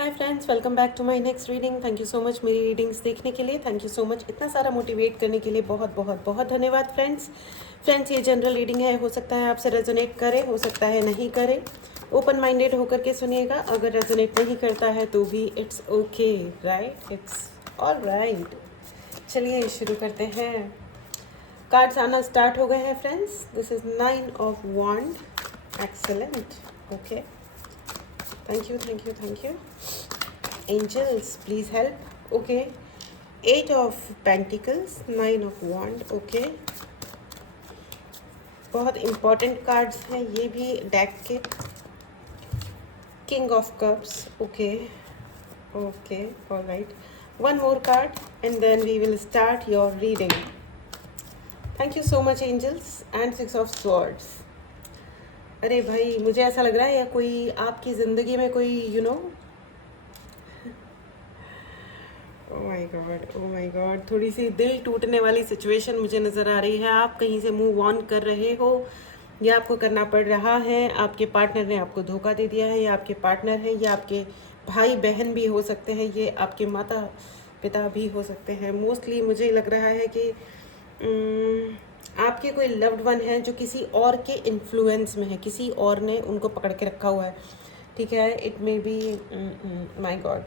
Hi friends, welcome back to my next reading. Thank you so much मेरी readings देखने के लिए। Thank you so much इतना सारा मोटिवेट करने के लिए। बहुत बहुत बहुत धन्यवाद फ्रेंड्स। ये जनरल रीडिंग है, हो सकता है आपसे रेजोनेट करे, हो सकता है नहीं करे। ओपन माइंडेड होकर के सुनिएगा। अगर रेजोनेट नहीं करता है तो भी it's okay, right? It's all right. चलिए शुरू करते हैं। कार्ड्स आना स्टार्ट हो गए हैं friends. This is 9 of wand. Excellent. Okay, thank you thank you thank you. Angels, please help. Okay, 8 of Pentacles, 9 of Wand. Okay, बहुत इम्पॉर्टेंट कार्ड्स हैं ये भी डेक के। King of Cups. Okay, okay, all right. One more card and then we will start your reading. Thank you so much angels. And 6 of Swords. अरे भाई, मुझे ऐसा लग रहा है या कोई आपकी ज़िंदगी में कोई ओह माय गॉड, थोड़ी सी दिल टूटने वाली सिचुएशन मुझे नज़र आ रही है। आप कहीं से मूव ऑन कर रहे हो या आपको करना पड़ रहा है। आपके पार्टनर ने आपको धोखा दे दिया है, या आपके पार्टनर है, या आपके भाई बहन भी हो सकते हैं, ये आपके माता पिता भी हो सकते हैं। मोस्टली मुझे लग रहा है कि आपके कोई लव्ड वन है जो किसी और के इन्फ्लुएंस में है, किसी और ने उनको पकड़ के रखा हुआ है। ठीक है, it may be my God.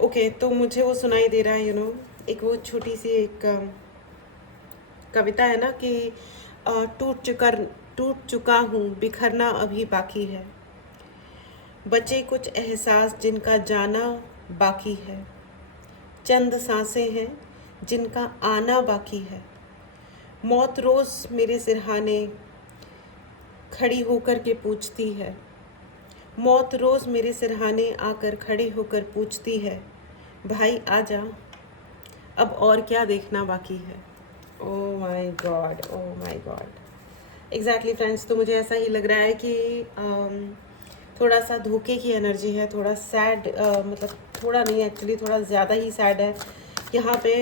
Okay, तो मुझे वो सुनाई दे रहा है एक वो छोटी सी एक कविता है ना कि टूट चुका हूँ, बिखरना अभी बाकी है। बचे कुछ एहसास जिनका जाना बाकी है। चंद सांसें हैं जिनका आना बाकी है। मौत रोज़ मेरे सिरहाने खड़ी होकर के पूछती है। मौत रोज़ मेरे सिरहाने आकर खड़ी होकर पूछती है, भाई आजा, अब और क्या देखना बाकी है। Oh my God, oh my God. Exactly friends, तो मुझे ऐसा ही लग रहा है कि थोड़ा सा धोखे की एनर्जी है, थोड़ा सैड, मतलब थोड़ा नहीं, एक्चुअली थोड़ा ज़्यादा ही सैड है। यहाँ पे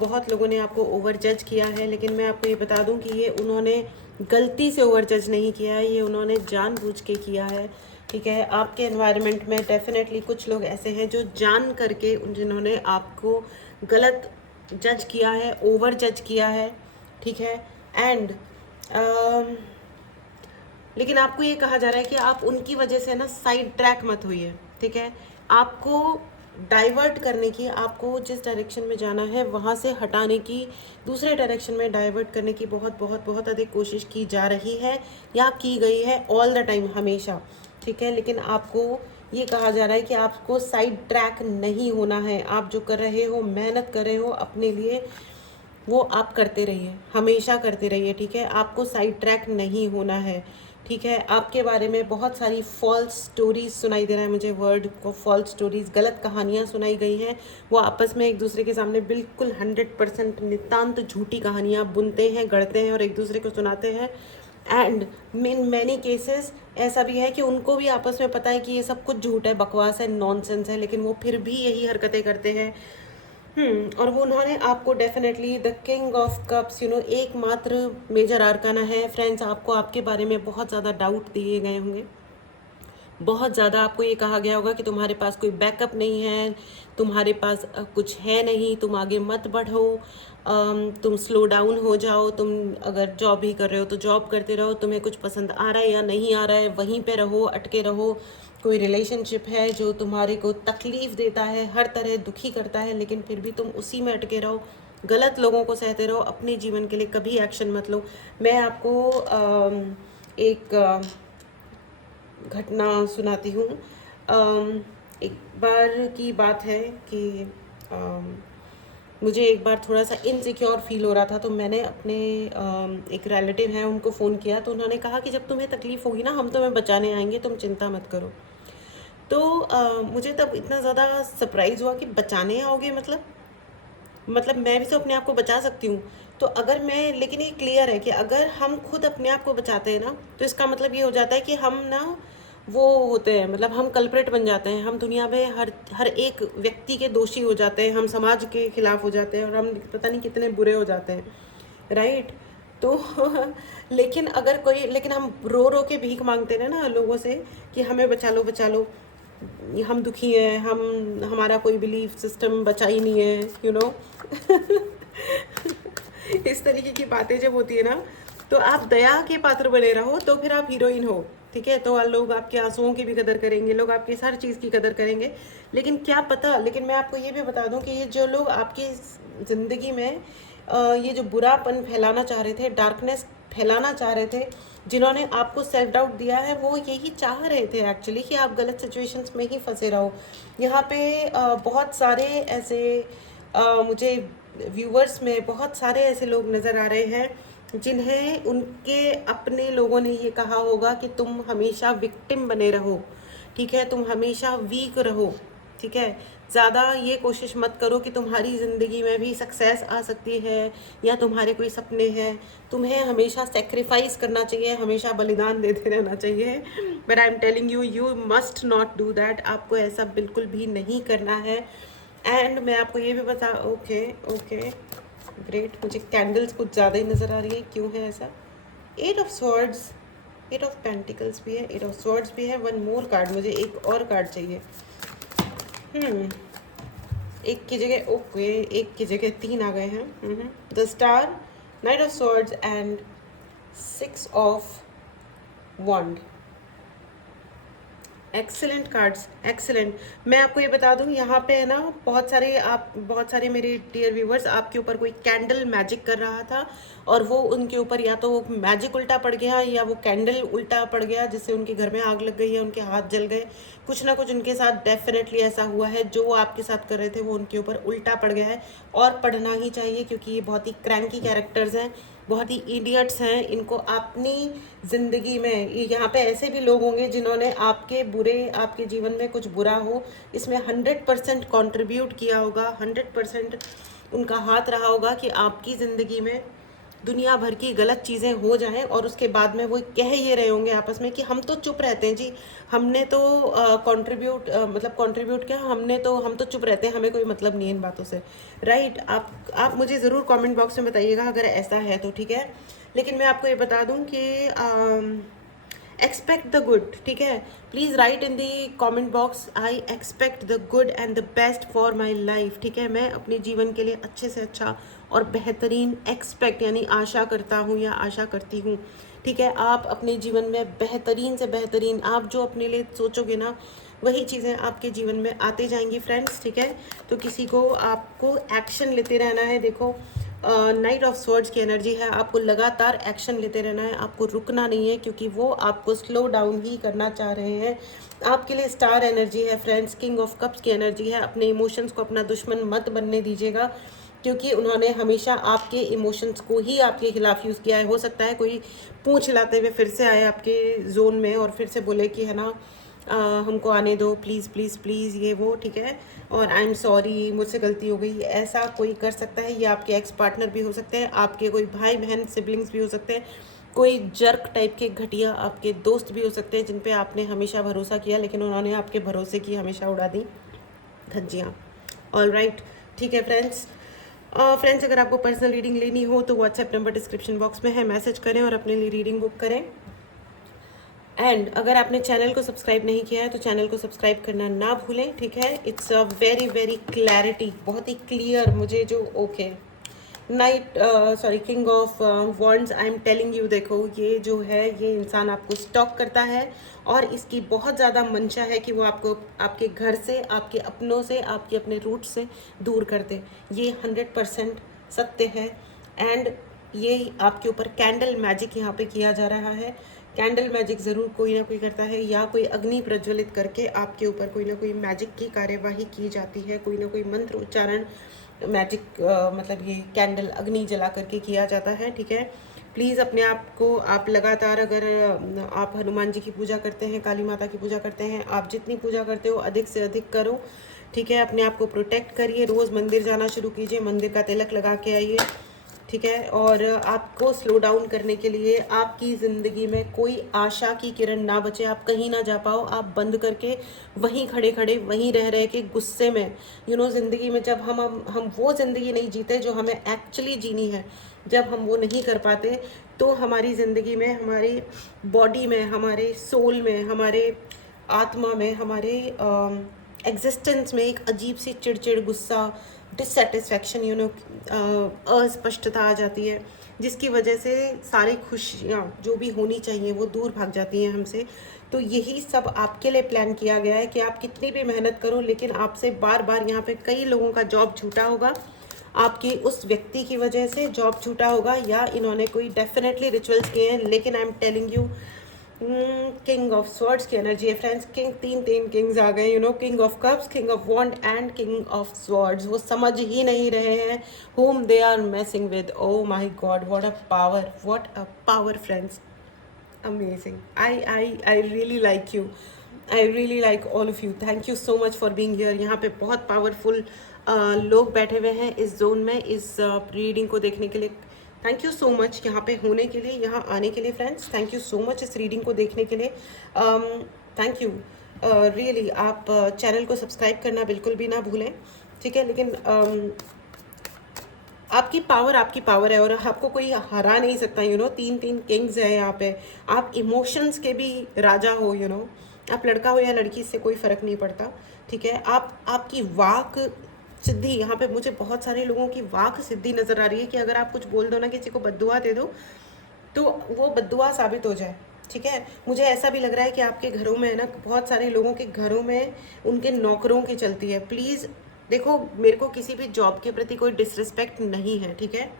बहुत लोगों ने आपको ओवर जज किया है, लेकिन मैं आपको ये बता दूँ कि ये उन्होंने गलती से ओवर जज नहीं किया है, ये उन्होंने जानबूझ के किया है। ठीक है, आपके एनवायरनमेंट में डेफिनेटली कुछ लोग ऐसे हैं जो जान करके जिन्होंने आपको गलत जज किया है, ओवर जज किया है। ठीक है, एंड लेकिन आपको ये कहा जा रहा है कि आप उनकी वजह से ना साइड ट्रैक मत होइए। ठीक है, आपको डाइवर्ट करने की, आपको जिस डायरेक्शन में जाना है वहाँ से हटाने की, दूसरे डायरेक्शन में डाइवर्ट करने की बहुत बहुत बहुत अधिक कोशिश की जा रही है या की गई है ऑल द टाइम, हमेशा। ठीक है, लेकिन आपको ये कहा जा रहा है कि आपको साइड ट्रैक नहीं होना है। आप जो कर रहे हो, मेहनत कर रहे हो अपने लिए, वो आप करते रहिए, हमेशा करते रहिए। ठीक है, आपको साइड ट्रैक नहीं होना है। ठीक है, आपके बारे में बहुत सारी फॉल्स स्टोरीज सुनाई दे रहा है मुझे, वर्ड को फॉल्स स्टोरीज, गलत कहानियाँ सुनाई गई हैं। वो आपस में एक दूसरे के सामने बिल्कुल 100% नितांत झूठी कहानियाँ बुनते हैं, गढ़ते हैं और एक दूसरे को सुनाते हैं। एंड इन मैनी केसेस ऐसा भी है कि उनको भी आपस में पता है कि ये सब कुछ झूठ है, बकवास है, नॉनसेंस है, लेकिन वो फिर भी यही हरकतें करते हैं। और वो उन्होंने आपको definitely the king of cups, एकमात्र मेजर आर्काना है फ्रेंड्स। आपको आपके बारे में बहुत ज़्यादा डाउट दिए गए होंगे, बहुत ज़्यादा आपको ये कहा गया होगा कि तुम्हारे पास कोई बैकअप नहीं है, तुम्हारे पास कुछ है नहीं, तुम आगे मत बढ़ो, तुम स्लो डाउन हो जाओ, तुम अगर जॉब भी कर रहे हो तो जॉब करते रहो, तुम्हें कुछ पसंद आ रहा है या नहीं आ रहा है वहीं पे रहो, अटके रहो। कोई रिलेशनशिप है जो तुम्हारे को तकलीफ़ देता है, हर तरह दुखी करता है, लेकिन फिर भी तुम उसी में अटके रहो, गलत लोगों को सहते रहो, अपने जीवन के लिए कभी एक्शन मत लो। मैं आपको एक घटना सुनाती हूँ। एक बार की बात है कि मुझे एक बार थोड़ा सा इनसिक्योर फील हो रहा था, तो मैंने अपने एक रिलेटिव हैं उनको फ़ोन किया, तो उन्होंने कहा कि जब तुम्हें तकलीफ़ होगी ना, हम तुम्हें बचाने आएंगे, तुम चिंता मत करो। तो मुझे तब इतना ज़्यादा सरप्राइज़ हुआ कि बचाने आओगे, मतलब मैं भी तो अपने आप को बचा सकती हूँ। तो अगर मैं, लेकिन ये क्लियर है कि अगर हम खुद अपने आप को बचाते हैं ना, तो इसका मतलब ये हो जाता है कि हम ना वो होते हैं, मतलब हम कल्प्रेट बन जाते हैं, हम दुनिया में हर एक व्यक्ति के दोषी हो जाते हैं, हम समाज के खिलाफ हो जाते हैं और हम पता नहीं कितने बुरे हो जाते हैं, राइट? तो लेकिन हम रो रो के भीख मांगते हैं ना लोगों से कि हमें बचा लो बचा लो, हम दुखी हैं, हमारा कोई बिलीफ सिस्टम बचा ही नहीं है, यू नो। इस तरीके की बातें जब होती है ना, तो आप दया के पात्र बने रहो, तो फिर आप हीरोइन हो, ठीक है। तो लोग आपके आंसुओं की भी कदर करेंगे, लोग आपकी हर चीज़ की कदर करेंगे। लेकिन क्या पता, लेकिन मैं आपको ये भी बता दूं कि ये जो लोग आपकी ज़िंदगी में ये जो बुरापन फैलाना चाह रहे थे, डार्कनेस फैलाना चाह रहे थे, जिन्होंने आपको सेल्फ डाउट दिया है, वो यही चाह रहे थे एक्चुअली कि आप गलत सिचुएशंस में ही फंसे रहो। यहाँ पे बहुत सारे ऐसे मुझे व्यूवर्स में बहुत सारे ऐसे लोग नज़र आ रहे हैं जिन्हें उनके अपने लोगों ने ये कहा होगा कि तुम हमेशा विक्टिम बने रहो, ठीक है, तुम हमेशा वीक रहो, ठीक है। ज़्यादा ये कोशिश मत करो कि तुम्हारी ज़िंदगी में भी सक्सेस आ सकती है या तुम्हारे कोई सपने हैं। तुम्हें हमेशा सेक्रीफाइस करना चाहिए, हमेशा बलिदान देते रहना चाहिए। But I am telling you, you must not do that. आपको ऐसा बिल्कुल भी नहीं करना है। एंड मैं आपको ये भी बता, ओके ओके ग्रेट, मुझे कैंडल्स कुछ ज़्यादा ही नज़र आ रही है, क्यों है ऐसा? 8 ऑफ स्वॉर्ड्स, 8 ऑफ पेंटिकल्स भी है, 8 ऑफ स्वॉर्ड्स भी है। वन मोर कार्ड, मुझे एक और कार्ड चाहिए। एक की जगह, ओके, एक की जगह 3 आ गए हैं। The star, knight of swords and 6 of wand. Excellent cards, excellent. मैं आपको ये बता दूं, यहाँ पे है ना, बहुत सारे मेरे डियर व्यूवर्स आपके ऊपर कोई कैंडल मैजिक कर रहा था, और वो उनके ऊपर या तो वो मैजिक उल्टा पड़ गया या वो कैंडल उल्टा पड़ गया, जिससे उनके घर में आग लग गई है, उनके हाथ जल गए। कुछ ना कुछ उनके साथ डेफिनेटली ऐसा हुआ है, जो आपके साथ कर रहे थे वो उनके ऊपर उल्टा पड़ गया है, और पड़ना ही चाहिए, क्योंकि ये बहुत ही क्रैंकी कैरेक्टर्स हैं, बहुत ही इडियट्स हैं। इनको अपनी ज़िंदगी में, यहाँ पे ऐसे भी लोग होंगे जिन्होंने आपके जीवन में कुछ बुरा हो, इसमें 100% कंट्रीब्यूट किया होगा, 100% उनका हाथ रहा होगा कि आपकी ज़िंदगी में दुनिया भर की गलत चीज़ें हो जाएं, और उसके बाद में वो कह ये रहे होंगे आपस में कि हम तो चुप रहते हैं जी, हमने तो कंट्रीब्यूट क्या, हम तो चुप रहते हैं, हमें कोई मतलब नहीं है इन बातों से, राइट। आप मुझे ज़रूर कमेंट बॉक्स में बताइएगा अगर ऐसा है तो, ठीक है। लेकिन मैं आपको ये बता दूं कि एक्सपेक्ट द गुड, ठीक है। Please write in the comment box, I expect the good and the best for my life, ठीक है। मैं अपने जीवन के लिए अच्छे से अच्छा और बेहतरीन एक्सपेक्ट यानी आशा करता हूँ या आशा करती हूँ, ठीक है। आप अपने जीवन में बेहतरीन से बेहतरीन, आप जो अपने लिए सोचोगे ना, वही चीज़ें आपके जीवन में आते जाएंगी फ्रेंड्स, ठीक है। तो किसी को, आपको एक्शन लेते रहना है। देखो, नाइट ऑफ स्वॉर्ड्स की एनर्जी है, आपको लगातार एक्शन लेते रहना है, आपको रुकना नहीं है, क्योंकि वो आपको स्लो डाउन ही करना चाह रहे हैं। आपके लिए स्टार एनर्जी है फ्रेंड्स, किंग ऑफ कप्स की एनर्जी है। अपने इमोशंस को अपना दुश्मन मत बनने दीजिएगा, क्योंकि उन्होंने हमेशा आपके इमोशंस को ही आपके खिलाफ यूज़ किया है। हो सकता है कोई पूंछ हिलाते हुए फिर से आए आपके जोन में और फिर से बोले कि है ना, हमको आने दो प्लीज़ प्लीज़ प्लीज़, ये वो, ठीक है, और आई एम सॉरी, मुझसे गलती हो गई, ऐसा कोई कर सकता है। ये आपके एक्स पार्टनर भी हो सकते हैं, आपके कोई भाई बहन सिबलिंग्स भी हो सकते हैं, कोई जर्क टाइप के घटिया आपके दोस्त भी हो सकते हैं, जिन पे आपने हमेशा भरोसा किया, लेकिन उन्होंने आपके भरोसे की हमेशा उड़ा दी धज्जियाँ। ऑल राइट, ठीक है फ्रेंड्स। फ्रेंड्स, अगर आपको पर्सनल रीडिंग लेनी हो तो व्हाट्सएप नंबर डिस्क्रिप्शन बॉक्स में है, मैसेज करें और अपने लिए रीडिंग बुक करें। एंड अगर आपने चैनल को सब्सक्राइब नहीं किया है तो चैनल को सब्सक्राइब करना ना भूलें, ठीक है। It's a very very clarity, बहुत ही क्लियर मुझे जो, okay, king of wands, I am telling you, देखो ये जो है, ये इंसान आपको स्टॉक करता है, और इसकी बहुत ज़्यादा मंशा है कि वो आपको आपके घर से, आपके अपनों से, आपके अपने रूट से दूर कर दे। ये 100% सत्य है। एंड ये आपके ऊपर कैंडल मैजिक यहाँ पे किया जा रहा है। कैंडल मैजिक ज़रूर कोई ना कोई करता है, या कोई अग्नि प्रज्वलित करके आपके ऊपर कोई ना कोई मैजिक की कार्यवाही की जाती है, कोई ना कोई मंत्र उच्चारण मैजिक, मतलब ये कैंडल अग्नि जला करके किया जाता है, ठीक है। प्लीज़ अपने आप को, आप लगातार, अगर आप हनुमान जी की पूजा करते हैं, काली माता की पूजा करते हैं, आप जितनी पूजा करते हो अधिक से अधिक करो, ठीक है। अपने आप को प्रोटेक्ट करिए, रोज़ मंदिर जाना शुरू कीजिए, मंदिर का तिलक लगा के आइए, ठीक है। और आपको स्लो डाउन करने के लिए, आपकी ज़िंदगी में कोई आशा की किरण ना बचे, आप कहीं ना जा पाओ, आप बंद करके वहीं खड़े खड़े, वहीं रह रहे के गुस्से में, ज़िंदगी में जब हम वो ज़िंदगी नहीं जीते जो हमें एक्चुअली जीनी है, जब हम वो नहीं कर पाते, तो हमारी ज़िंदगी में, हमारी बॉडी में, हमारे सोल में, हमारे आत्मा में, हमारे एग्जिस्टेंस में एक अजीब सी चिड़चिड़, गुस्सा, डिससेटिस्फैक्शन, अस्पष्टता आ जाती है, जिसकी वजह से सारी खुशियाँ जो भी होनी चाहिए वो दूर भाग जाती हैं हमसे। तो यही सब आपके लिए प्लान किया गया है कि आप कितनी भी मेहनत करो, लेकिन आपसे बार बार यहाँ पे कई लोगों का जॉब छूटा होगा, आपकी उस व्यक्ति की वजह से जॉब छूटा होगा, या इन्होंने कोई डेफिनेटली रिचुअल्स किए हैं। लेकिन I am telling you, king of swords की एनर्जी है फ्रेंड्स। तीन किंग्स आ गए, king of cups, king of wand and king of swords. वो समझ ही नहीं रहे हैं whom they are messing with. Oh my God, what a power, what a power friends. Amazing. I really like you. I really like all of you. Thank you so much for being here. यहाँ पे बहुत powerful लोग बैठे हुए हैं इस zone में, इस रीडिंग को देखने के लिए। थैंक यू सो मच यहाँ पे होने के लिए, यहाँ आने के लिए friends. Thank you so much इस रीडिंग को देखने के लिए। Thank you really. आप चैनल को सब्सक्राइब करना बिल्कुल भी ना भूलें, ठीक है। लेकिन आपकी पावर है और आपको कोई हरा नहीं सकता। तीन किंग्स है यहाँ पे। आप इमोशंस के भी राजा हो। आप लड़का हो या लड़की, इससे कोई फ़र्क नहीं पड़ता, ठीक है। आपकी वाक सिद्धि, यहाँ पे मुझे बहुत सारे लोगों की वाक सिद्धि नज़र आ रही है कि अगर आप कुछ बोल दो ना, किसी को बद्दुआ दे दो, तो वो बद्दुआ साबित हो जाए, ठीक है। मुझे ऐसा भी लग रहा है कि आपके घरों में है ना, बहुत सारे लोगों के घरों में उनके नौकरों की चलती है। प्लीज़ देखो, मेरे को किसी भी जॉब के प्रति कोई डिसरिस्पेक्ट नहीं है, ठीक है।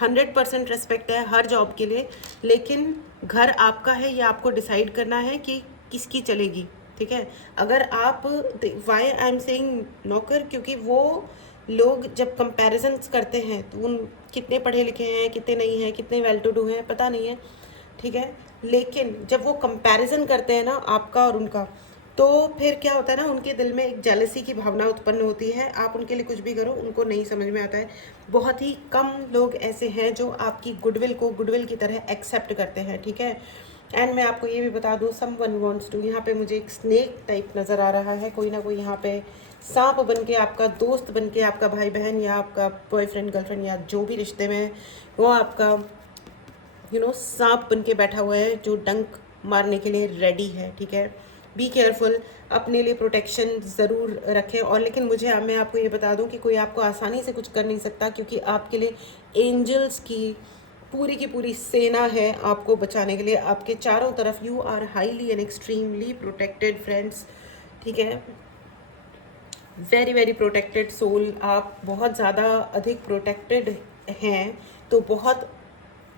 100% रेस्पेक्ट है हर जॉब के लिए, लेकिन घर आपका है, ये आपको डिसाइड करना है कि किसकी चलेगी, ठीक है। अगर आप, वाई आई एम सेइंग नौकर, क्योंकि वो लोग जब कंपैरिजन्स करते हैं तो उन कितने पढ़े लिखे हैं, कितने नहीं हैं, कितने वेल टू डू हैं, पता नहीं है, ठीक है। लेकिन जब वो कंपैरिजन करते हैं ना आपका और उनका, तो फिर क्या होता है ना, उनके दिल में एक जेलसी की भावना उत्पन्न होती है। आप उनके लिए कुछ भी करो, उनको नहीं समझ में आता है। बहुत ही कम लोग ऐसे हैं जो आपकी गुडविल को गुडविल की तरह एक्सेप्ट करते हैं, ठीक है। एंड मैं आपको ये भी बता दूँ, समवन वांट्स टू, यहाँ पे मुझे एक स्नेक टाइप नज़र आ रहा है। कोई ना कोई यहाँ पे सांप बन के, आपका दोस्त बन के, आपका भाई बहन या आपका बॉयफ्रेंड गर्लफ्रेंड या जो भी रिश्ते में है, वो आपका सांप बन के बैठा हुआ है, जो डंक मारने के लिए रेडी है, ठीक है। बी केयरफुल, अपने लिए प्रोटेक्शन ज़रूर रखें। और लेकिन मैं आपको ये बता दूं कि कोई आपको आसानी से कुछ कर नहीं सकता, क्योंकि आपके लिए एंजल्स की पूरी सेना है आपको बचाने के लिए। आपके चारों तरफ you are highly and extremely protected friends, ठीक है। Very protected soul. आप बहुत ज़्यादा अधिक प्रोटेक्टेड हैं, तो बहुत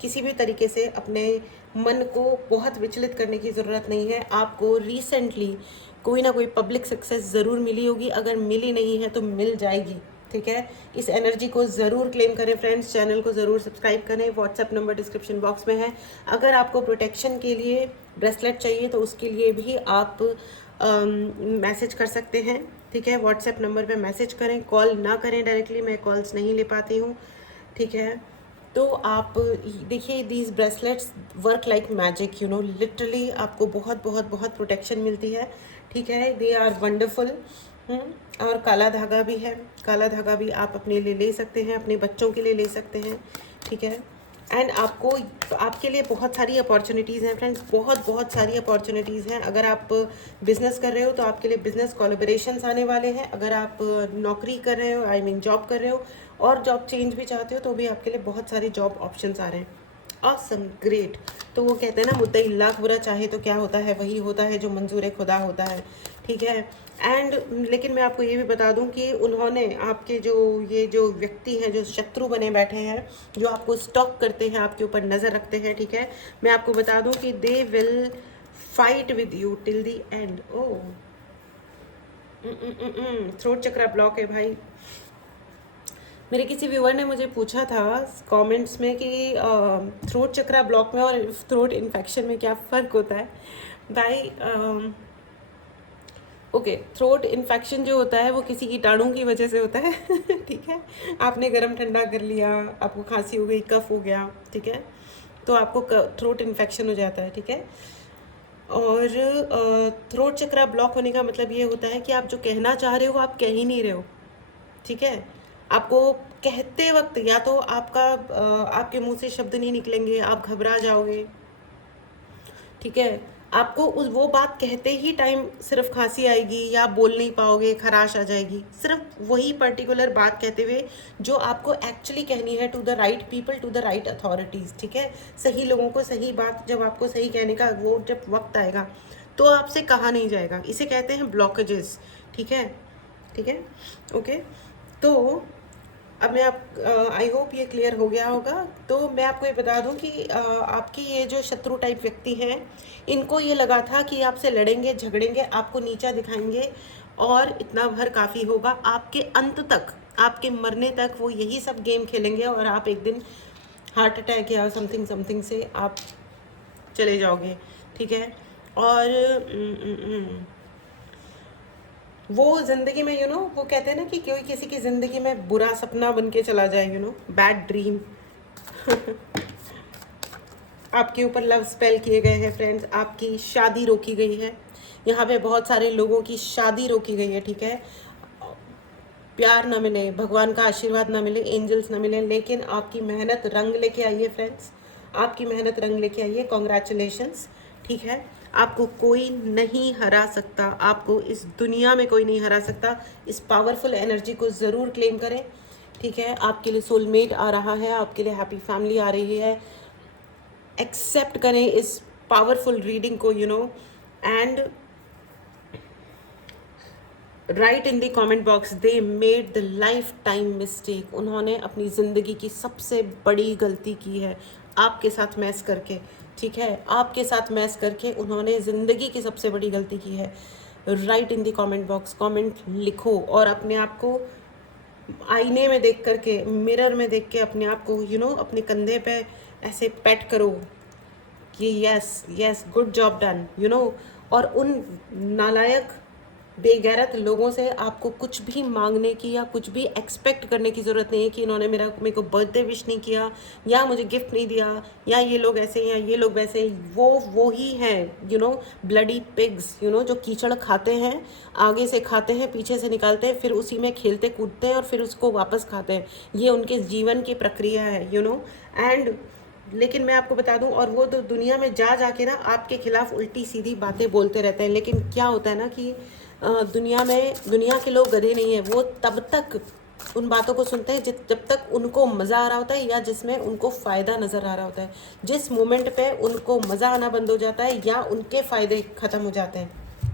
किसी भी तरीके से अपने मन को बहुत विचलित करने की ज़रूरत नहीं है। आपको रिसेंटली कोई ना कोई पब्लिक सक्सेस ज़रूर मिली होगी, अगर मिली नहीं है तो मिल जाएगी, ठीक है। इस एनर्जी को ज़रूर क्लेम करें फ्रेंड्स। चैनल को ज़रूर सब्सक्राइब करें। व्हाट्सएप नंबर डिस्क्रिप्शन बॉक्स में है। अगर आपको प्रोटेक्शन के लिए ब्रेसलेट चाहिए तो उसके लिए भी आप मैसेज कर सकते हैं, ठीक है। व्हाट्सएप नंबर पे मैसेज करें, कॉल ना करें डायरेक्टली, मैं कॉल्स नहीं ले पाती हूँ, ठीक है। तो आप देखिए, these bracelets work like magic, literally आपको बहुत प्रोटेक्शन मिलती है, ठीक है। They are wonderful. और काला धागा भी है। काला धागा भी आप अपने लिए ले सकते हैं, अपने बच्चों के लिए ले सकते हैं, ठीक है। एंड आपके लिए बहुत सारी अपॉर्चुनिटीज़ हैं फ्रेंड्स, बहुत सारी अपॉर्चुनिटीज़ हैं। अगर आप बिज़नेस कर रहे हो तो आपके लिए बिज़नेस कोलैबोरेशंस आने वाले हैं। अगर आप नौकरी कर रहे हो, आई मीन जॉब कर रहे हो, और जॉब चेंज भी चाहते हो, तो भी आपके लिए बहुत सारे जॉब ऑप्शंस आ रहे हैं। Awesome, great. तो वो कहते हैं ना, मुद्दई लाख बुरा चाहे तो क्या होता है, वही होता है जो मंजूर खुदा होता है, ठीक है। एंड लेकिन मैं आपको ये भी बता दूं कि उन्होंने आपके ये जो व्यक्ति हैं, जो शत्रु बने बैठे हैं, जो आपको स्टॉक करते हैं, आपके ऊपर नज़र रखते हैं, ठीक है, मैं आपको बता दूं कि they will fight with you till the end. Oh, throat chakra block है भाई। मेरे किसी व्यूअर ने मुझे पूछा था कमेंट्स में कि थ्रोट चक्रा ब्लॉक में और थ्रोट इन्फेक्शन में क्या फ़र्क होता है भाई। ओके, थ्रोट इन्फेक्शन जो होता है वो किसी कीटाणु की वजह से होता है ठीक है। आपने गर्म ठंडा कर लिया, आपको खांसी हो गई, कफ हो गया, ठीक है, तो आपको थ्रोट इन्फेक्शन हो जाता है, ठीक है। और थ्रोट चक्रा ब्लॉक होने का मतलब ये होता है कि आप जो कहना चाह रहे हो आप कह ही नहीं रहे हो, ठीक है। आपको कहते वक्त या तो आपके मुंह से शब्द नहीं निकलेंगे, आप घबरा जाओगे, ठीक है। आपको उस वो बात कहते ही टाइम सिर्फ खांसी आएगी या बोल नहीं पाओगे, खराश आ जाएगी, सिर्फ वही पर्टिकुलर बात कहते हुए जो आपको एक्चुअली कहनी है to the right people, to the right authorities, ठीक है। सही लोगों को सही बात जब आपको सही कहने का वो जब वक्त आएगा तो आपसे कहा नहीं जाएगा, इसे कहते हैं ब्लॉकेजेस, ठीक है, ठीक है, ओके। तो अब मैं आप आई होप ये क्लियर हो गया होगा। तो मैं आपको ये बता दूं कि आपकी ये जो शत्रु टाइप व्यक्ति हैं, इनको ये लगा था कि आपसे लड़ेंगे, झगड़ेंगे, आपको नीचा दिखाएंगे और इतना भर काफ़ी होगा। आपके अंत तक, आपके मरने तक वो यही सब गेम खेलेंगे और आप एक दिन हार्ट अटैक या समथिंग समथिंग से आप चले जाओगे, ठीक है। और वो ज़िंदगी में वो कहते हैं ना कि कोई किसी की ज़िंदगी में बुरा सपना बन के चला जाए, बैड ड्रीम। आपके ऊपर लव स्पेल किए गए हैं फ्रेंड्स, आपकी शादी रोकी गई है, यहाँ पे बहुत सारे लोगों की शादी रोकी गई है, ठीक है। प्यार ना मिले, भगवान का आशीर्वाद ना मिले, एंजल्स ना मिले, लेकिन आपकी मेहनत रंग लेके आई है फ्रेंड्स, आपकी मेहनत रंग लेके आई है। कॉन्ग्रेचुलेशंस, ठीक है। आपको कोई नहीं हरा सकता, आपको इस दुनिया में कोई नहीं हरा सकता। इस पावरफुल एनर्जी को ज़रूर क्लेम करें, ठीक है। आपके लिए सोलमेट आ रहा है, आपके लिए हैप्पी फैमिली आ रही है। एक्सेप्ट करें इस पावरफुल रीडिंग को, and right in the comment box, they made the life time mistake. उन्होंने अपनी ज़िंदगी की सबसे बड़ी गलती की है आपके साथ मैस करके, ठीक है। आपके साथ मैस करके उन्होंने ज़िंदगी की सबसे बड़ी गलती की है। Right in the comment box, comment लिखो और अपने आप को आईने में देख करके, मिरर में देख के अपने आप को अपने कंधे पे ऐसे पैट करो कि yes yes, good job done, और उन नालायक बेगैरत लोगों से आपको कुछ भी मांगने की या कुछ भी एक्सपेक्ट करने की ज़रूरत नहीं है कि इन्होंने मेरे को बर्थडे विश नहीं किया या मुझे गिफ्ट नहीं दिया या ये लोग ऐसे हैं या ये लोग वैसे हैं। वो ही हैं ब्लडी पिग्स, जो कीचड़ खाते हैं, आगे से खाते हैं, पीछे से निकालते हैं, फिर उसी में खेलते कूदते हैं और फिर उसको वापस खाते हैं। ये उनके जीवन की प्रक्रिया है, एंड लेकिन मैं आपको बता दूं, और वो तो दुनिया में जा के ना आपके खिलाफ उल्टी सीधी बातें बोलते रहते हैं। लेकिन क्या होता है ना कि दुनिया के लोग गधे नहीं हैं। वो तब तक उन बातों को सुनते हैं जब तक उनको मज़ा आ रहा होता है या जिसमें उनको फ़ायदा नज़र आ रहा होता है। जिस मोमेंट पे उनको मज़ा आना बंद हो जाता है या उनके फ़ायदे ख़त्म हो जाते हैं,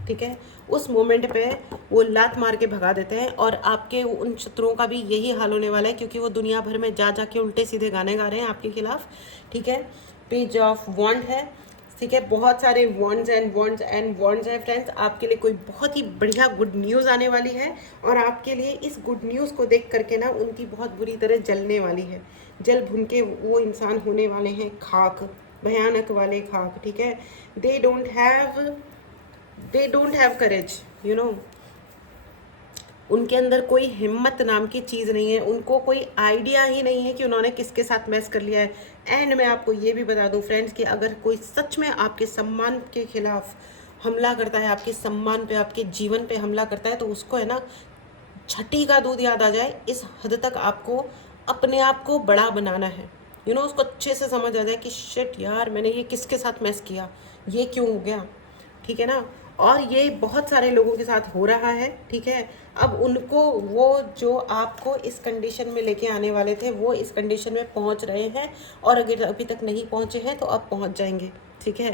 ठीक है, उस मोमेंट पे वो लात मार के भगा देते हैं। और आपके उन शत्रुओं का भी यही हाल होने वाला है, क्योंकि वो दुनिया भर में जा के उल्टे सीधे गाने गा रहे हैं आपके खिलाफ, ठीक है। पेज ऑफ वॉन्ड है, ठीक है। बहुत सारे wands and wands and wands हैं फ्रेंड्स। आपके लिए कोई बहुत ही बढ़िया गुड न्यूज़ आने वाली है और आपके लिए इस गुड न्यूज़ को देख करके ना उनकी बहुत बुरी तरह जलने वाली है। जल भुन के वो इंसान होने वाले हैं खाक, भयानक वाले खाक, ठीक है। दे डोंट हैव करेज, उनके अंदर कोई हिम्मत नाम की चीज़ नहीं है। उनको कोई आइडिया ही नहीं है कि उन्होंने किसके साथ मैस कर लिया है। एंड मैं आपको ये भी बता दूं फ्रेंड्स कि अगर कोई सच में आपके सम्मान के खिलाफ हमला करता है, आपके सम्मान पे, आपके जीवन पे हमला करता है, तो उसको है ना छठी का दूध याद आ जाए। इस हद तक आपको अपने आप को बड़ा बनाना है, उसको अच्छे से समझ आ जाए कि शिट यार, मैंने ये किसके साथ मैस किया, ये क्यों हो गया, ठीक है ना। और ये बहुत सारे लोगों के साथ हो रहा है, ठीक है। अब उनको, वो जो आपको इस कंडीशन में लेके आने वाले थे, वो इस कंडीशन में पहुंच रहे हैं और अगर अभी तक नहीं पहुंचे हैं तो अब पहुंच जाएंगे, ठीक है।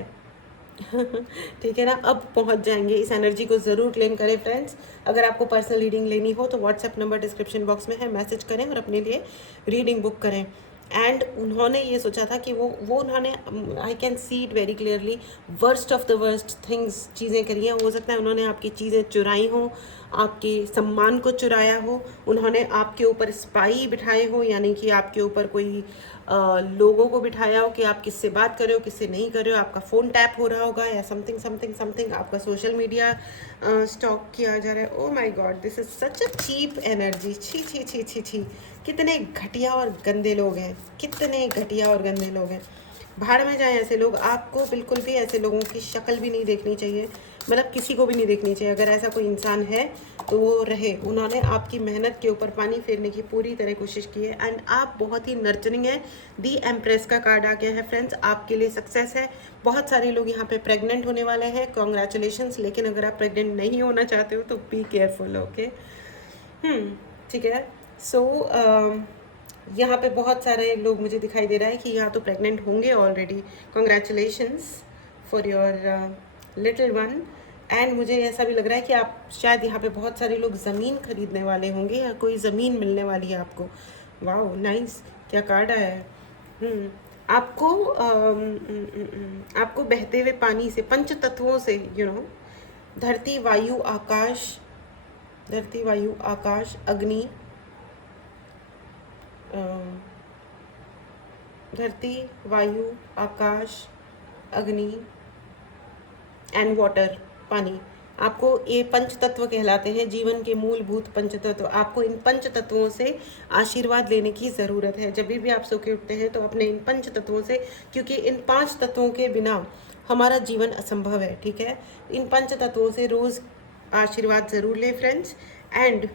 ठीक है ना, अब पहुंच जाएंगे। इस एनर्जी को ज़रूर क्लेम करें फ्रेंड्स। अगर आपको पर्सनल रीडिंग लेनी हो तो व्हाट्सएप नंबर डिस्क्रिप्शन बॉक्स में है, मैसेज करें और अपने लिए रीडिंग बुक करें। एंड उन्होंने ये सोचा था कि वो उन्होंने, I can see it very clearly, worst of the worst things, चीज़ें करी हैं। हो सकता है उन्होंने आपकी चीज़ें चुराई हों, आपके सम्मान को चुराया हो, उन्होंने आपके ऊपर स्पाई बिठाए हो, यानी कि आपके ऊपर कोई लोगों को बिठाया हो कि आप किससे बात कर रहे हो, किससे नहीं कर रहे हो, आपका फ़ोन टैप हो रहा होगा या समथिंग समथिंग समथिंग, आपका सोशल मीडिया स्टॉक किया जा रहा है। Oh my God, this is such a cheap energy. छी छी छी छी छी, कितने घटिया और गंदे लोग हैं, कितने घटिया और गंदे लोग हैं। भाड़ में जाएं ऐसे लोग। आपको बिल्कुल भी ऐसे लोगों की शक्ल भी नहीं देखनी चाहिए। मतलब किसी को भी नहीं देखनी चाहिए। अगर ऐसा कोई इंसान है तो वो रहे। उन्होंने आपकी मेहनत के ऊपर पानी फेरने की पूरी तरह कोशिश की है एंड आप बहुत ही नर्चरिंग है। दी एम्प्रेस का कार्ड आ गया है फ्रेंड्स, आपके लिए सक्सेस है। बहुत सारे लोग यहाँ पे प्रेग्नेंट होने वाले हैं, कॉन्ग्रेचुलेशंस। लेकिन अगर आप प्रेग्नेंट नहीं होना चाहते हो तो बी केयरफुल, ओके। ठीक है। सो यहाँ पे बहुत सारे लोग मुझे दिखाई दे रहा है कि यहाँ तो प्रेग्नेंट होंगे already. Congratulations for your little one. And मुझे ऐसा भी लग रहा है कि आप शायद यहाँ पे बहुत सारे लोग ज़मीन खरीदने वाले होंगे या कोई ज़मीन मिलने वाली है आपको। वाओ नाइस, क्या कार्ड आया है। आपको आपको बहते हुए पानी से, पंच तत्वों से, धरती वायु आकाश अग्नि, धरती वायु आकाश अग्नि एंड वाटर, पानी, आपको ये पंच तत्व कहलाते हैं, जीवन के मूलभूत पंच तत्व। आपको इन पंच तत्वों से आशीर्वाद लेने की ज़रूरत है। जब भी आप सो के उठते हैं तो अपने इन पंच तत्वों से, क्योंकि इन 5 तत्वों के बिना हमारा जीवन असंभव है, ठीक है। इन पंच तत्वों से रोज़ आशीर्वाद ज़रूर लें फ्रेंड्स। एंड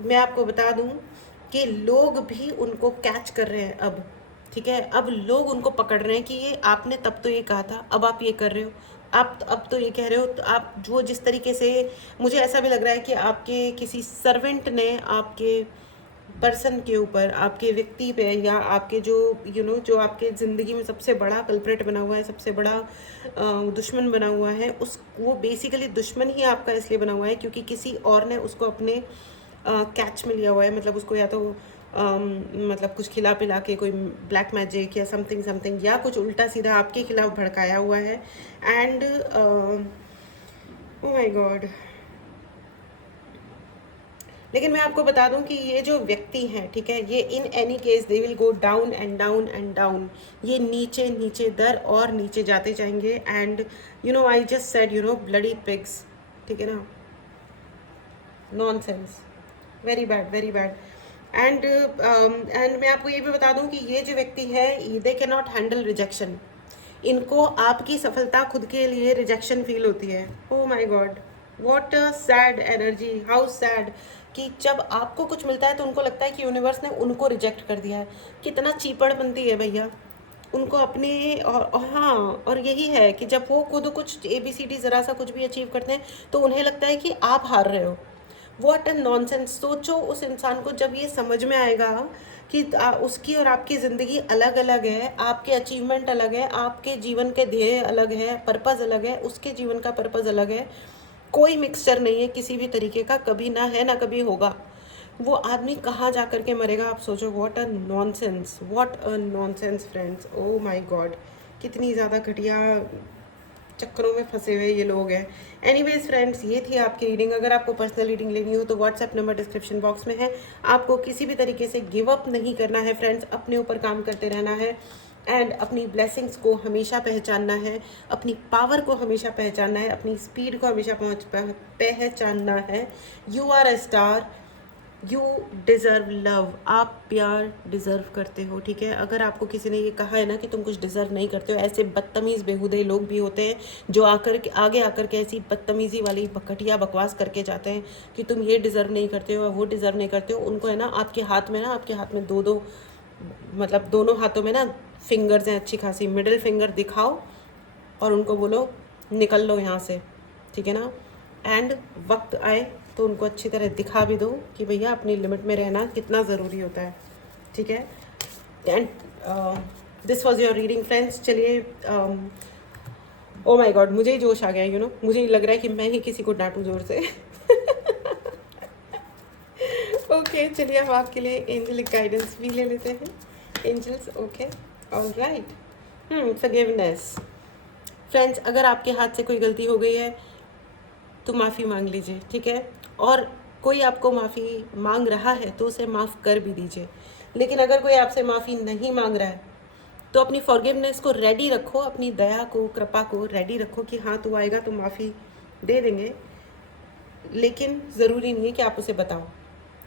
मैं आपको बता दूं कि लोग भी उनको कैच कर रहे हैं अब, ठीक है। अब लोग उनको पकड़ रहे हैं कि ये आपने तब तो ये कहा था, अब आप ये कर रहे हो, आप अब तो ये कह रहे हो। तो आप जो जिस तरीके से, मुझे ऐसा भी लग रहा है कि आपके किसी सर्वेंट ने आपके पर्सन के ऊपर, आपके व्यक्ति पे, या आपके जो जो आपके ज़िंदगी में सबसे बड़ा कल्प्रेट बना हुआ है, सबसे बड़ा दुश्मन बना हुआ है, वो बेसिकली दुश्मन ही आपका इसलिए बना हुआ है क्योंकि किसी और ने उसको अपने कैच में लिया हुआ है। मतलब उसको या तो मतलब कुछ खिला पिला के, कोई ब्लैक मैजिक या समथिंग, या कुछ उल्टा सीधा आपके खिलाफ भड़काया हुआ है। And O my God. लेकिन मैं आपको बता दूं कि ये जो व्यक्ति हैं, ठीक है, ये in any case they will go down and down and down. ये नीचे नीचे दर और नीचे जाते जाएंगे। And I just said bloody pigs, ठीक है ना, nonsense, very bad, very bad. And मैं आपको ये भी बता दूं कि ये जो व्यक्ति है, they can not handle rejection. इनको आपकी सफलता खुद के लिए रिजेक्शन फील होती है। Oh my God, what a sad energy, how sad, कि जब आपको कुछ मिलता है तो उनको लगता है कि यूनिवर्स ने उनको रिजेक्ट कर दिया है। कितना चीपड़ बनती है भैया उनको अपने। और हाँ, और यही है कि जब वो खुद कुछ ABCD ज़रा सा कुछ भी अचीव करते हैं तो उन्हें लगता है कि आप हार रहे हो। What a nonsense. सोचो उस इंसान को जब ये समझ में आएगा कि उसकी और आपकी ज़िंदगी अलग अलग है, आपके अचीवमेंट अलग है, आपके जीवन के ध्येय अलग है, पर्पज़ अलग है, उसके जीवन का पर्पज़ अलग है, कोई मिक्सचर नहीं है किसी भी तरीके का, कभी ना है ना कभी होगा। वो आदमी कहाँ जा कर के मरेगा, आप सोचो। What a nonsense, what a nonsense friends, O my God, कितनी ज़्यादा घटिया चक्करों में फंसे हुए ये लोग हैं। एनीवेज फ्रेंड्स, ये थी आपकी रीडिंग। अगर आपको पर्सनल रीडिंग लेनी हो तो व्हाट्सएप नंबर डिस्क्रिप्शन बॉक्स में है। आपको किसी भी तरीके से गिव अप नहीं करना है फ्रेंड्स, अपने ऊपर काम करते रहना है। एंड अपनी ब्लेसिंग्स को हमेशा पहचानना है, अपनी पावर को हमेशा पहचानना है, अपनी स्पीड को हमेशा पहचानना है। You are a star, you deserve love, आप प्यार डिज़र्व करते हो, ठीक है। अगर आपको किसी ने ये कहा है ना कि तुम कुछ डिज़र्व नहीं करते हो, ऐसे बदतमीज़ बेहुदे लोग भी होते हैं जो आगे आकर के ऐसी बदतमीज़ी वाली घटिया बकवास करके जाते हैं कि तुम ये डिज़र्व नहीं करते हो, वो डिज़र्व नहीं करते हो। उनको है ना आपके हाथ में दो मतलब दोनों हाथों में ना फिंगर्स हैं अच्छी खासी, मिडिल फिंगर दिखाओ और उनको बोलो निकल लो यहाँ से, ठीक है ना। एंड वक्त आए तो उनको अच्छी तरह दिखा भी दो कि भैया अपनी लिमिट में रहना कितना ज़रूरी होता है, ठीक है। And this was your reading friends. चलिए, ओ माय गॉड, मुझे ही जोश आ गया, मुझे ही लग रहा है कि मैं ही किसी को डांटूँ जोर से। ओके, चलिए हम आपके लिए एंजलिक गाइडेंस भी ले लेते हैं। Angels, okay, alright. Forgiveness friends, अगर आपके हाथ से कोई गलती हो गई है तो माफ़ी मांग लीजिए, ठीक है। और कोई आपको माफ़ी मांग रहा है तो उसे माफ़ कर भी दीजिए। लेकिन अगर कोई आपसे माफ़ी नहीं मांग रहा है तो अपनी फॉरगिवनेस को रेडी रखो, अपनी दया को, कृपा को रेडी रखो कि हाँ तू आएगा तो माफ़ी दे देंगे। लेकिन ज़रूरी नहीं है कि आप उसे बताओ,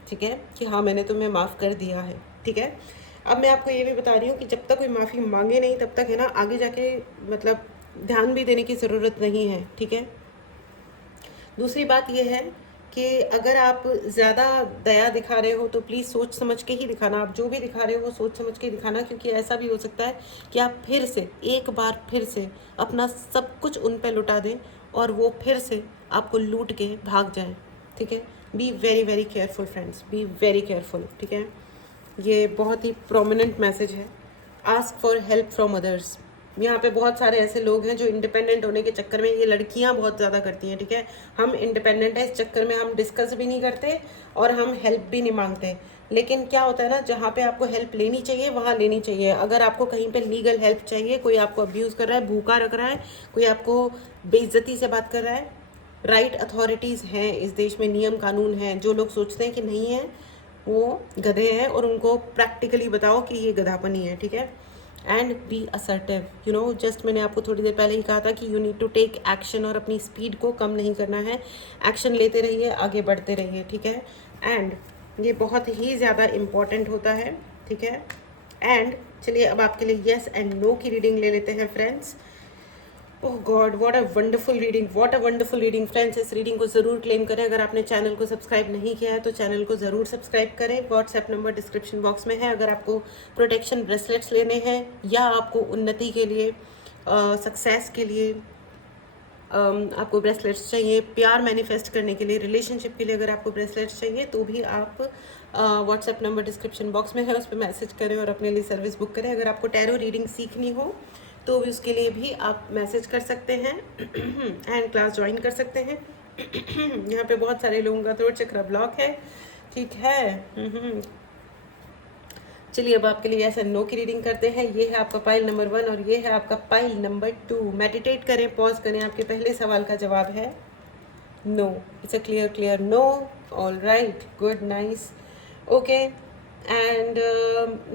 ठीक है, कि हाँ मैंने तुम्हें माफ़ कर दिया है, ठीक है। अब मैं आपको ये भी बता रही हूँ कि जब तक कोई माफ़ी मांगे नहीं तब तक है ना आगे जाके मतलब ध्यान भी देने की ज़रूरत नहीं है, ठीक है। दूसरी बात यह है कि अगर आप ज़्यादा दया दिखा रहे हो तो प्लीज़ सोच समझ के ही दिखाना। आप जो भी दिखा रहे हो वो सोच समझ के दिखाना, क्योंकि ऐसा भी हो सकता है कि आप फिर से एक बार फिर से अपना सब कुछ उन पे लुटा दें और वो फिर से आपको लूट के भाग जाएं, ठीक है। Be very very careful friends, be very careful, ठीक है। ये बहुत ही प्रोमिनेंट मैसेज है। Ask for help from others. यहाँ पे बहुत सारे ऐसे लोग हैं जो इंडिपेंडेंट होने के चक्कर में, ये लड़कियाँ बहुत ज़्यादा करती हैं, ठीक है। हम इंडिपेंडेंट है, इस चक्कर में हम डिस्कस भी नहीं करते और हम हेल्प भी नहीं मांगते। लेकिन क्या होता है ना, जहाँ पे आपको हेल्प लेनी चाहिए वहाँ लेनी चाहिए। अगर आपको कहीं पे लीगल हेल्प चाहिए, कोई आपको अब्यूज़ कर रहा है, भूखा रख रहा है, कोई आपको बेइज्जती से बात कर रहा है, राइट अथॉरिटीज़ हैं इस देश में, नियम कानून हैं। जो लोग सोचते हैं कि नहीं है वो गधे हैं, और उनको प्रैक्टिकली बताओ कि ये गधापनी है, ठीक है। And be assertive, you know, just मैंने आपको थोड़ी देर पहले ही कहा था कि you need to take action, और अपनी स्पीड को कम नहीं करना है। एक्शन लेते रहिए, आगे बढ़ते रहिए, ठीक है। एंड ये बहुत ही ज़्यादा इम्पॉर्टेंट होता है, ठीक है। एंड चलिए अब आपके लिए येस एंड नो की रीडिंग ले लेते हैं friends. Oh God, what a wonderful reading, what a wonderful reading friends. इस रीडिंग को ज़रूर क्लेम करें। अगर आपने चैनल को सब्सक्राइब नहीं किया है तो चैनल को ज़रूर सब्सक्राइब करें। व्हाट्सएप नंबर डिस्क्रिप्शन बॉक्स में है। अगर आपको प्रोटेक्शन ब्रेसलेट्स लेने हैं, या आपको उन्नति के लिए, सक्सेस के लिए आपको ब्रेसलेट्स चाहिए, प्यार मैनिफेस्ट करने के लिए, रिलेशनशिप के लिए अगर आपको ब्रेसलेट्स चाहिए, तो भी आप व्हाट्सएप नंबर डिस्क्रिप्शन बॉक्स में है, उस पर मैसेज करें और अपने लिए सर्विस बुक करें। अगर आपको टैरो रीडिंग सीखनी हो तो भी उसके लिए भी आप मैसेज कर सकते हैं एंड क्लास ज्वाइन कर सकते हैं। यहाँ पे बहुत सारे लोगों का थ्रोट चक्र ब्लॉक है, ठीक है। चलिए अब आपके लिए ऐसा नो की रीडिंग करते हैं। ये है आपका पाइल नंबर 1 और ये है आपका पाइल नंबर 2। मेडिटेट करें, पॉज करें। आपके पहले सवाल का जवाब है no. It's a clear no. All right, good, nice, okay. And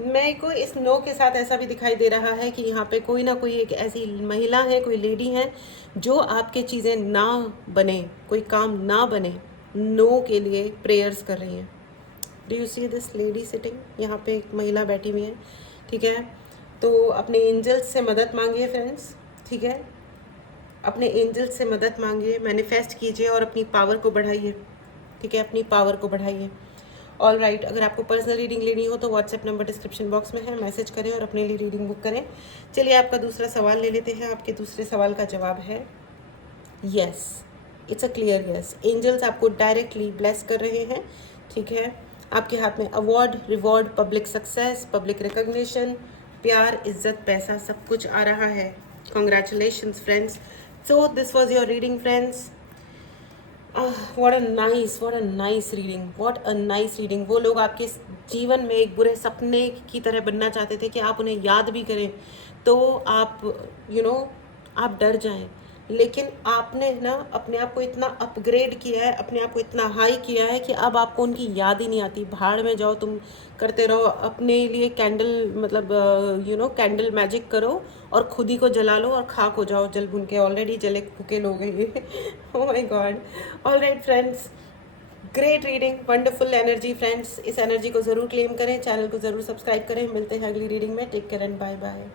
मेरे को इस नो के साथ ऐसा भी दिखाई दे रहा है कि यहाँ पे कोई ना कोई एक ऐसी महिला है, कोई लेडी है जो आपके चीज़ें ना बने, कोई काम ना बने, नो के लिए प्रेयर्स कर रही हैं। Do you see this lady sitting? यहाँ पे एक महिला बैठी हुई है, ठीक है। तो अपने एंजल्स से मदद मांगिए फ्रेंड्स, ठीक है। अपने एंजल्स से मदद मांगिए, मैनिफेस्ट कीजिए और अपनी पावर को बढ़ाइए, ठीक है। अपनी पावर को बढ़ाइए। ऑल राइट, अगर आपको पर्सनल रीडिंग लेनी हो तो व्हाट्सएप नंबर डिस्क्रिप्शन बॉक्स में है, मैसेज करें और अपने लिए रीडिंग बुक करें। चलिए आपका दूसरा सवाल ले लेते हैं। आपके दूसरे सवाल का जवाब है yes. It's a clear yes. Angels आपको डायरेक्टली ब्लेस कर रहे हैं, ठीक है। आपके हाथ में award, reward, public success, public recognition, प्यार, इज्जत, पैसा, सब कुछ आ रहा है। Congratulations friends. So this was your reading friends. What a nice reading, what a nice reading. वो लोग आपके जीवन में एक बुरे सपने की तरह बनना चाहते थे कि आप उन्हें याद भी करें तो आप आप डर जाएं, लेकिन आपने ना अपने आप को इतना अपग्रेड किया है, अपने आप को इतना हाई किया है कि अब आपको उनकी याद ही नहीं आती। भाड़ में जाओ, तुम करते रहो अपने लिए कैंडल, मतलब कैंडल मैजिक करो और खुद ही को जला लो और खाक हो जाओ जल भुन के। ऑलरेडी जले फूके लोग हैं ये। Oh my God. All right friends, great reading, wonderful energy friends. इस एनर्जी को ज़रूर क्लेम करें, चैनल को ज़रूर सब्सक्राइब करें। मिलते हैं अगली रीडिंग में। Take care and bye bye.